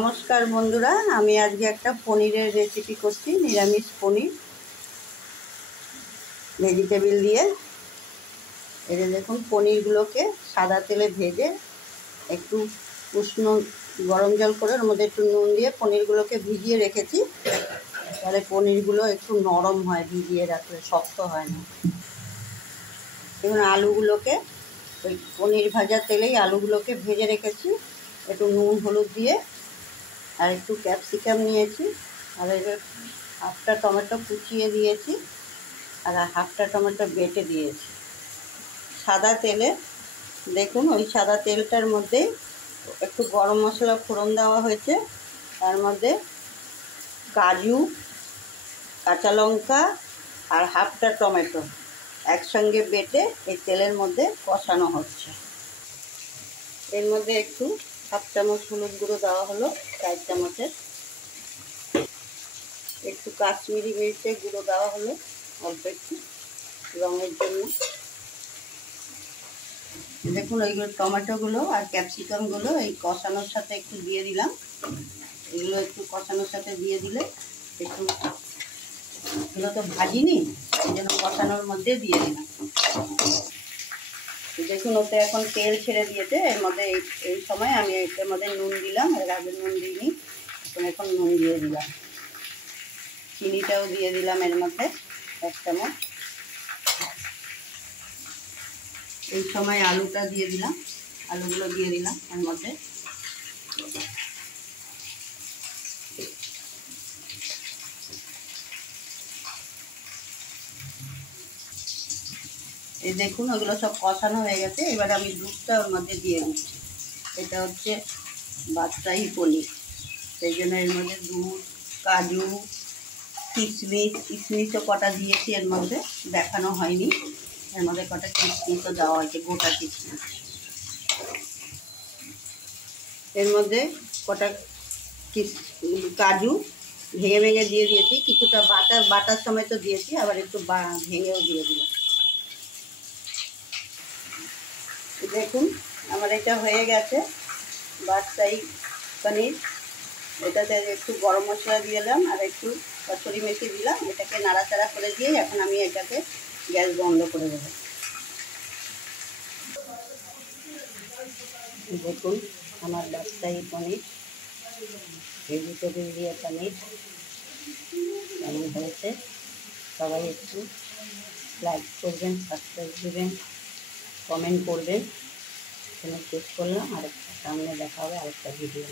নমস্কার বন্ধুরা, আমি আজকে একটা পনিরের রেসিপি করছি। নিরামিষ পনির ভেজিটেবিল দিয়ে। এই যে দেখুন, পনিরগুলোকে সাদা তেলে ভেজে একটু উষ্ণ গরম জল করে ওর মধ্যে একটু নুন দিয়ে পনিরগুলোকে ভিজিয়ে রেখেছি। তাহলে পনিরগুলো একটু নরম হয়, ভিজিয়ে রাখলে শক্ত হয় না। এবং আলুগুলোকে ওই পনির ভাজা তেলেই আলুগুলোকে ভেজে রেখেছি, একটু নুন হলুদ দিয়ে। আর একটু ক্যাপসিকাম নিয়েছি, আর হাফটা টমেটো কুচিয়ে দিয়েছি, আর হাফটা টমেটো বেটে দিয়েছি সাদা তেলে। দেখুন, ওই সাদা তেলটার মধ্যে একটু গরম মশলা ফোড়ন দেওয়া হয়েছে। তার মধ্যে কাজু, কাঁচা লঙ্কা আর হাফটা টমেটো একসঙ্গে বেটে এই তেলের মধ্যে কষানো হচ্ছে। এর মধ্যে একটু হাফ চামচ হলুদ গুঁড়ো দেওয়া হলো, 4 চামচের। একটু কাশ্মীরি মির্চের গুঁড়ো দেওয়া হলো অল্প একটু রঙের জন্য। দেখুন, ওইগুলো টমেটোগুলো আর ক্যাপসিকামগুলো এই কষানোর সাথে একটু দিয়ে দিলাম। এগুলো একটু কষানোর সাথে দিয়ে দিলে একটু, এগুলো তো ভাজিনি, এই জন্য কষানোর মধ্যে দিয়ে দিলাম। দেখুন, ওতে এখন তেল ছেড়ে দিয়েছে। এর মধ্যে এই সময় আমি এর মধ্যে নুন দিলাম, এর আগে নুন দিইনি, এখন নুন দিয়ে দিলাম। চিনিটাও দিয়ে দিলাম এর মধ্যে 1 চামচ। এই সময় আলুটা দিয়ে দিলাম, আলুগুলো দিয়ে দিলাম এর মধ্যে। এই দেখুন, ওগুলো সব কষানো হয়ে গেছে। এবার আমি দুধটা ওর মধ্যে দিয়ে দিচ্ছি। এটা হচ্ছে বাদশাহী পনির, সেই জন্য এর মধ্যে দুধ, কাজু, কিশমিশও কটা দিয়েছি এর মধ্যে, দেখানো হয়নি। এর মধ্যে কটা কিশমিশও দেওয়া হয়েছে, গোটা কিশমিশ। এর মধ্যে কটা কাজু ভেঙে ভেঙে দিয়ে দিয়েছি, কিছুটা বাটার সময় তো দিয়েছি, আবার একটু ভেঙেও দিয়ে দিলাম। দেখুন, আমার এটা হয়ে গেছে বাদশাহী পনির। এটাতে একটু গরম মশলা দিয়ে দিলাম আর একটু কসুরি মেথি দিলাম। এটাকে নাড়াচাড়া করে দিয়ে এখন আমি এটাকে গ্যাস বন্ধ করে দেবো। দেখুন, আমার বাদশাহী পনির, ভেজিটেবিল দিয়ে পনির কেমন হয়েছে। সবাই একটু লাইক করবেন, সাবস্ক্রাইব দেবেন, কমেন্ট করবেন। এখানে শেষ করলাম, আরেকটা সামনে দেখা হবে আরেকটা ভিডিও।